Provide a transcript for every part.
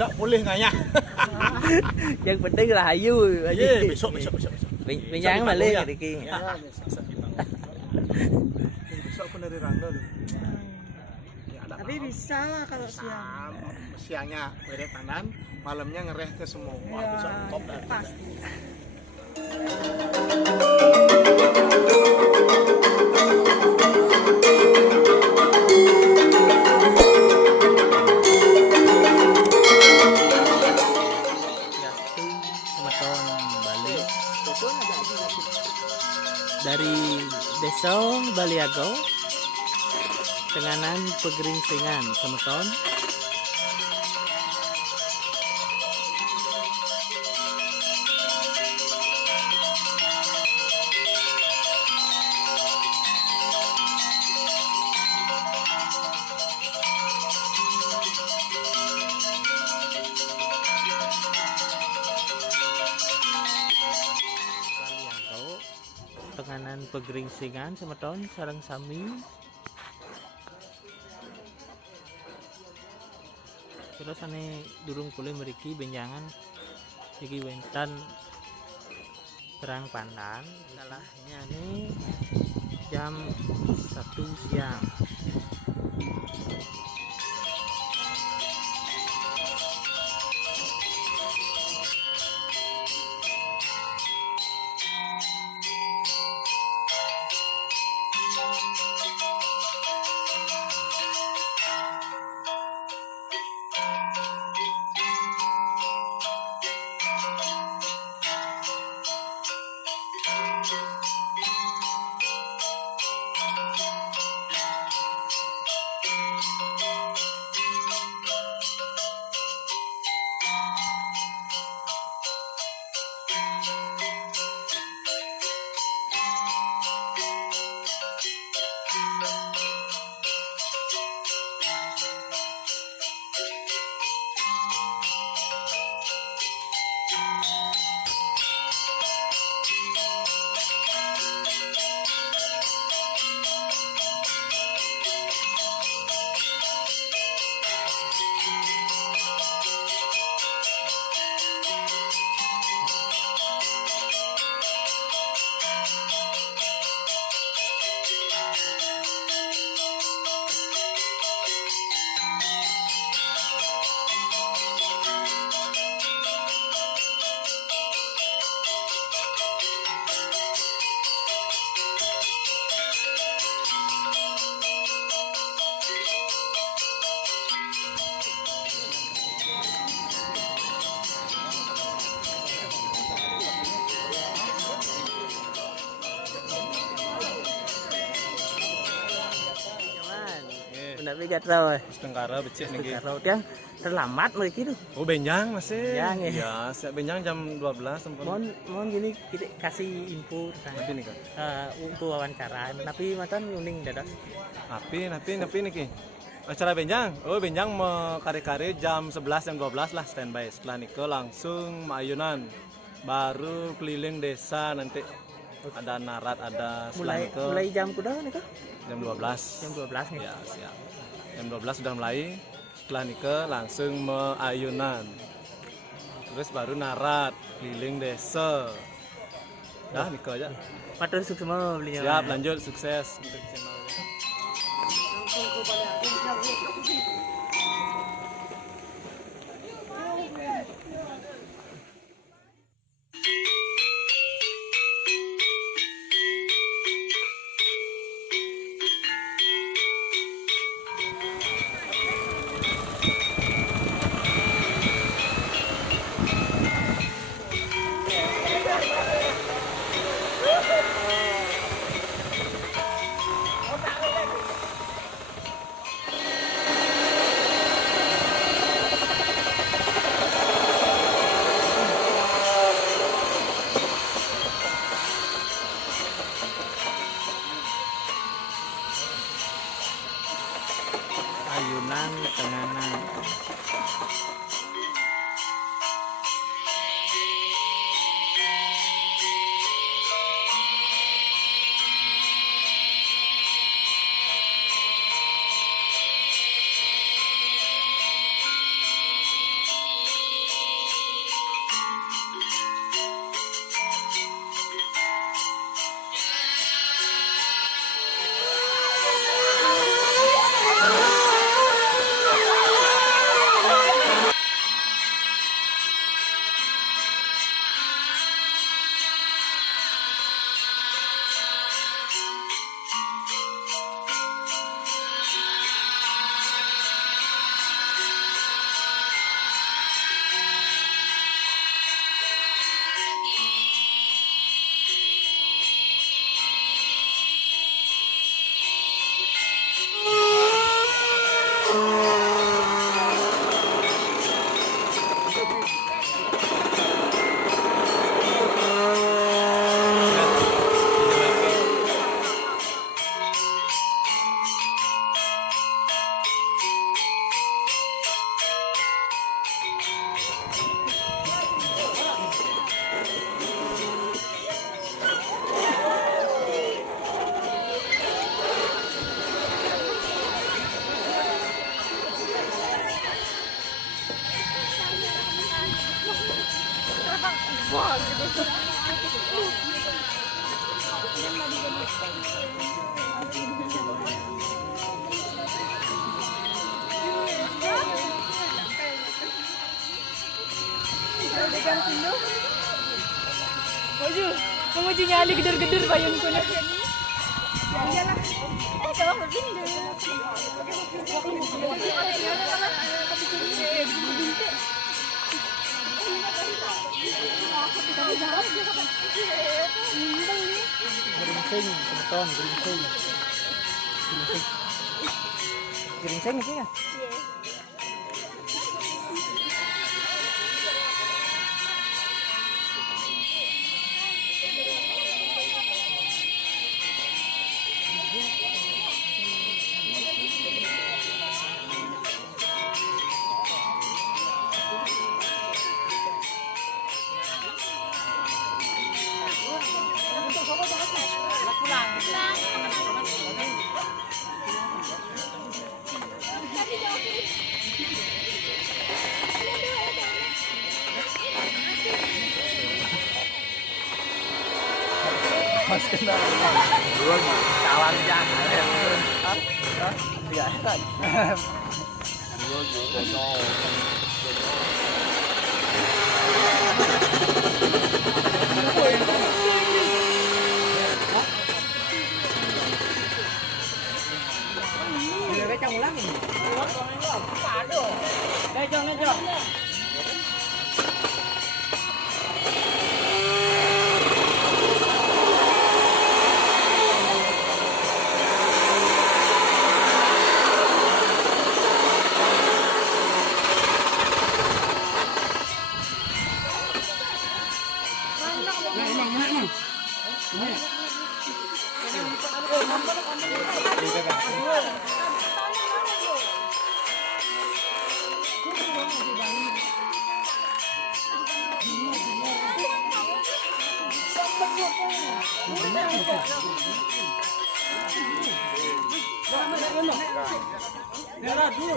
tidak boleh ngayah. Yang penting là vui. Iya, besok. Benyang mà lên thì kia. Besok aku dari Rangga tuh. Tapi bisa lah kalau siang. Siangnya beret kanan, malamnya ngereh ke semua. Wah, besok top dah. Pasti. Dari Desong Baliago, Tenganan Pegeringsingan, Semeton. Tenganan Pegeringsingan Semeton sareng sami terus ane durung pulih mriki benjangan iki wentan terang pandan salahnya nih jam 1 siang. Udah begat rồi. Tengkara becik nih. Tengkara dia terlambat lagi gitu. Oh, benjang masih. Benjang, ya. Ya, siap benjang jam 12 sampai. Mohon gini kita kasih info Tapi nih kan. untuk wawancara. Tapi matan uning dadak. Tapi nih ki. Acara benjang. Oh, benjang mau kare-kare jam 11 jam 12 lah standby. Setelah nikah langsung ayunan. Baru keliling desa nanti. Ada narat, ada mulai jam kuda nih kah? Jam 12. Jam 12 nih. Ya, siap. Jam 12 sudah mulai. Setelah nikah langsung meayunan. Terus baru narat, keliling desa. Dah nikah aja. Matur sukses semua belinya. Siap, lanjut sukses untuk channel. Maju, memuji nyali geder-geder payun kuno. Kalau berpindah. Geringsing, penonton, geringsing. Geringsing. Geringsing itu ya? Mas kena. Kawan jangan. Tidak kan. Cái trong lắm. Đây cho nghe chưa? Darah dulu.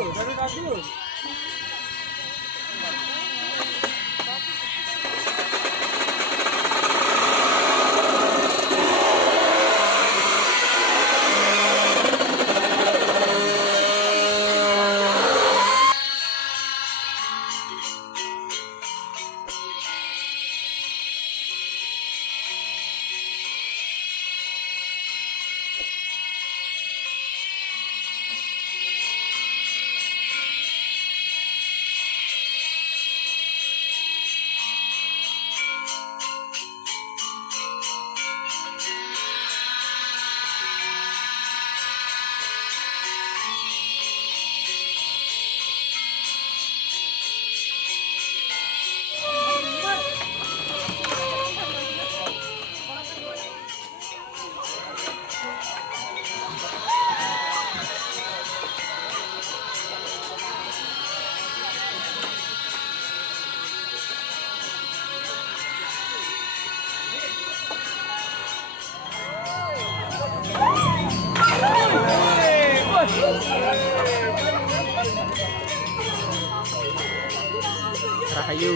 Rahayu,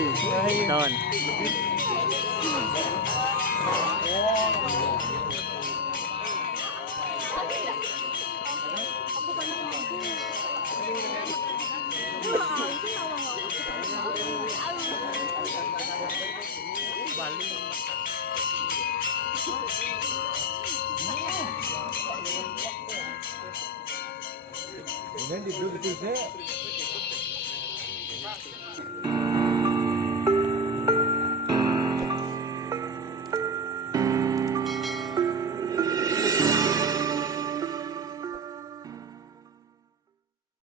Don. Ini di dulu betul sih.